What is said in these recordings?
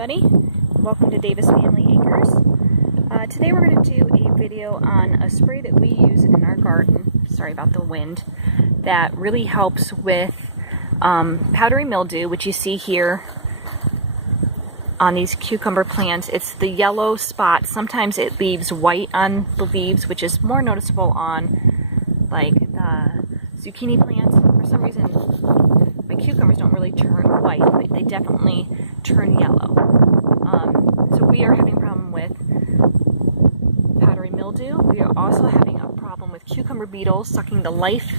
everybody. Welcome to Davis Family Acres. Today we're going to do a video on a spray that we use in our garden, sorry about the wind, that really helps with powdery mildew, which you see here on these cucumber plants. It's the yellow spot. Sometimes it leaves white on the leaves, which is more noticeable on like the zucchini plants. For some reason, my cucumbers don't really turn white, but they definitely turn yellow. So we are having a problem with powdery mildew. We are also having a problem with cucumber beetles sucking the life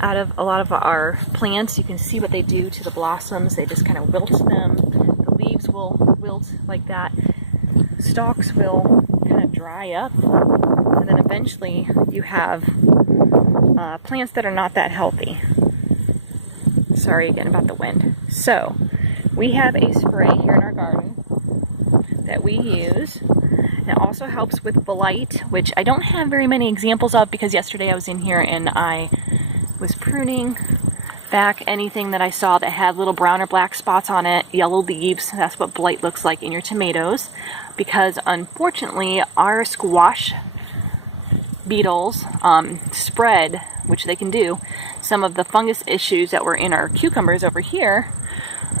out of a lot of our plants. You can see what they do to the blossoms. They just kind of wilt them. The leaves will wilt like that. Stalks will kind of dry up. And then eventually you have plants that are not that healthy. Sorry again about the wind. So we have a spray here in our garden that we use. And it also helps with Blight, which I don't have very many examples of because yesterday I was in here and I was pruning back anything that I saw that had little brown or black spots on it, yellow leaves. That's what Blight looks like in your tomatoes, because unfortunately our squash beetles spread, which they can do, some of the fungus issues that were in our cucumbers over here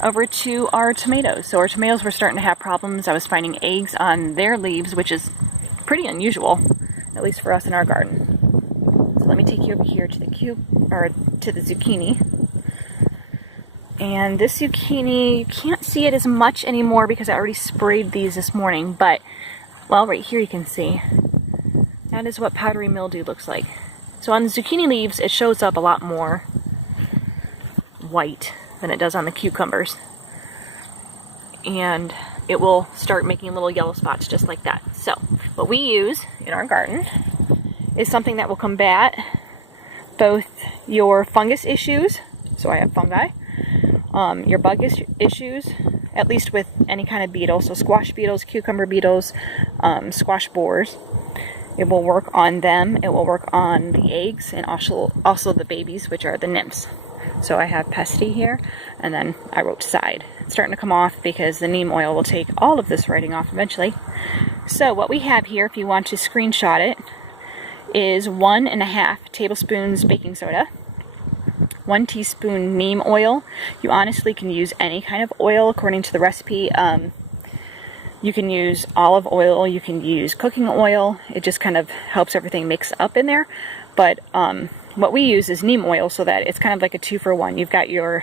over to our tomatoes. So our tomatoes were starting to have problems. I was finding eggs on their leaves, which is pretty unusual, at least for us in our garden. So let me take you over here to the zucchini. And this zucchini, you can't see it as much anymore because I already sprayed these this morning, but well, right here you can see. That is what powdery mildew looks like. So on the zucchini leaves, it shows up a lot more white than it does on the cucumbers. And it will start making little yellow spots just like that. So what we use in our garden is something that will combat both your fungus issues, so I have fungi, your bug issues, at least with any kind of beetle, so squash beetles, cucumber beetles, squash borers. It will work on them, it will work on the eggs, and also the babies, which are the nymphs. So I have pesty here, and then I wrote side. It's starting to come off because the neem oil will take all of this writing off eventually. So what we have here, if you want to screenshot it, is 1.5 tablespoons baking soda, 1 teaspoon neem oil. You honestly can use any kind of oil according to the recipe. You can use olive oil, you can use cooking oil. It just kind of helps everything mix up in there. But what we use is neem oil, so that it's kind of like a 2-for-1. You've got your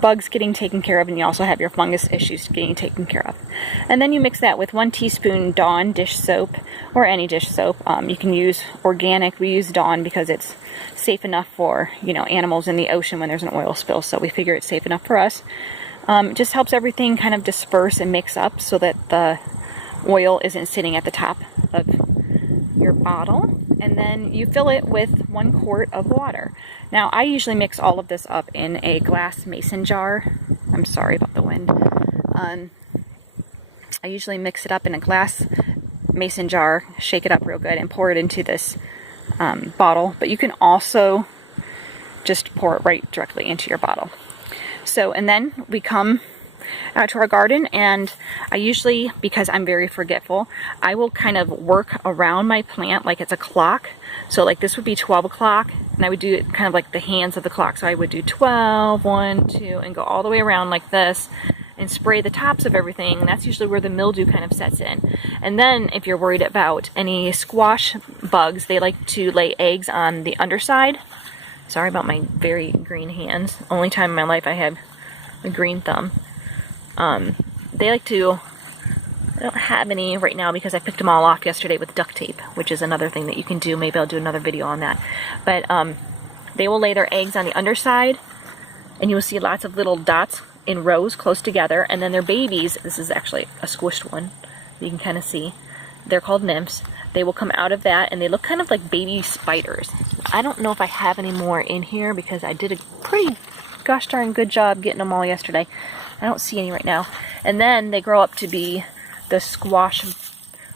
bugs getting taken care of, and you also have your fungus issues getting taken care of. And then you mix that with 1 teaspoon Dawn dish soap, or any dish soap. You can use organic. We use Dawn because it's safe enough for, you know, animals in the ocean when there's an oil spill, so we figure it's safe enough for us. It just helps everything kind of disperse and mix up so that the oil isn't sitting at the top of your bottle. And then you fill it with 1 quart of water. Now I usually mix all of this up in a glass mason jar. I'm sorry about the wind. I usually mix it up in a glass mason jar, shake it up real good, and pour it into this bottle. But you can also just pour it right directly into your bottle. So, and then we come out to our garden, and I usually, because I'm very forgetful, I will kind of work around my plant like it's a clock. So like this would be 12 o'clock, and I would do it kind of like the hands of the clock. So I would do 12, 1, 2, and go all the way around like this and spray the tops of everything. That's usually where the mildew kind of sets in. And then if you're worried about any squash bugs, they like to lay eggs on the underside. Sorry about my very green hands. Only time in my life I have a green thumb. They like to, I don't have any right now because I picked them all off yesterday with duct tape, which is another thing that you can do. Maybe I'll do another video on that. But they will lay their eggs on the underside, and you will see lots of little dots in rows close together. And then their babies, this is actually a squished one, you can kind of see, they're called nymphs. They will come out of that, and they look kind of like baby spiders. I don't know if I have any more in here because I did a pretty gosh darn good job getting them all yesterday. I don't see any right now. And then they grow up to be the squash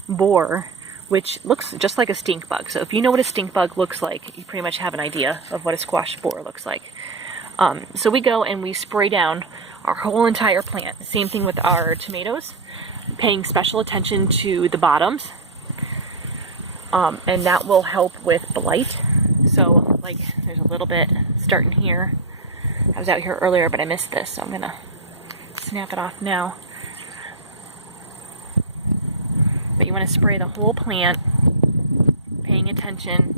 borer, which looks just like a stink bug. So if you know what a stink bug looks like, you pretty much have an idea of what a squash borer looks like. So we go and we spray down our whole entire plant. Same thing with our tomatoes, paying special attention to the bottoms. And that will help with blight. So like there's a little bit starting here. I was out here earlier, but I missed this, so I'm gonna snap it off now. But you want to spray the whole plant, paying attention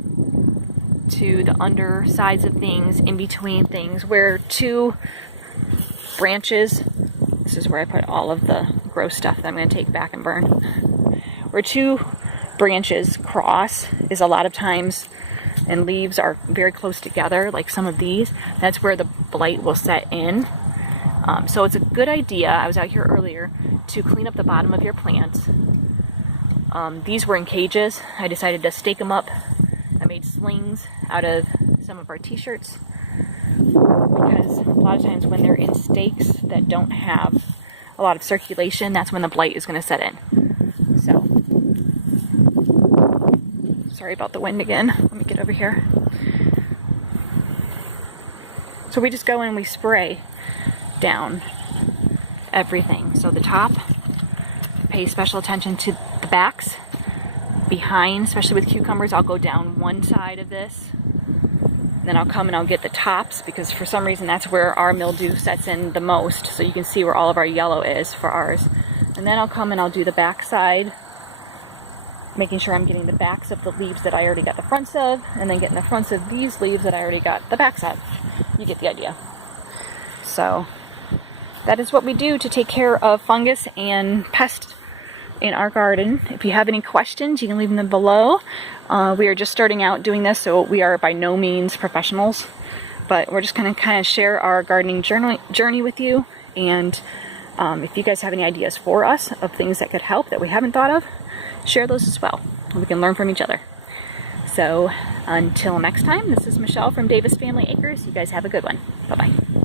to the undersides of things, in between things, where two branches, this is where I put all of the gross stuff that I'm going to take back and burn, where two branches cross is a lot of times, and leaves are very close together, like some of these, that's where the blight will set in. So it's a good idea, I was out here earlier, to clean up the bottom of your plants. These were in cages. I decided to stake them up. I made slings out of some of our t-shirts, because a lot of times when they're in stakes that don't have a lot of circulation, that's when the blight is going to set in. So, sorry about the wind again. Let me get over here. So we just go in and we spray down everything. So the top, pay special attention to the backs, behind, especially with cucumbers, I'll go down one side of this, then I'll come and I'll get the tops, because for some reason that's where our mildew sets in the most, so you can see where all of our yellow is for ours. And then I'll come and I'll do the back side, making sure I'm getting the backs of the leaves that I already got the fronts of, and then getting the fronts of these leaves that I already got the backs of. You get the idea. So that is what we do to take care of fungus and pests in our garden. If you have any questions, you can leave them below. We are just starting out doing this, so we are by no means professionals, but we're just going to kind of share our gardening journey with you. And if you guys have any ideas for us of things that could help that we haven't thought of, share those as well. We can learn from each other. So until next time, this is Michelle from Davis Family Acres. You guys have a good one. Bye-bye.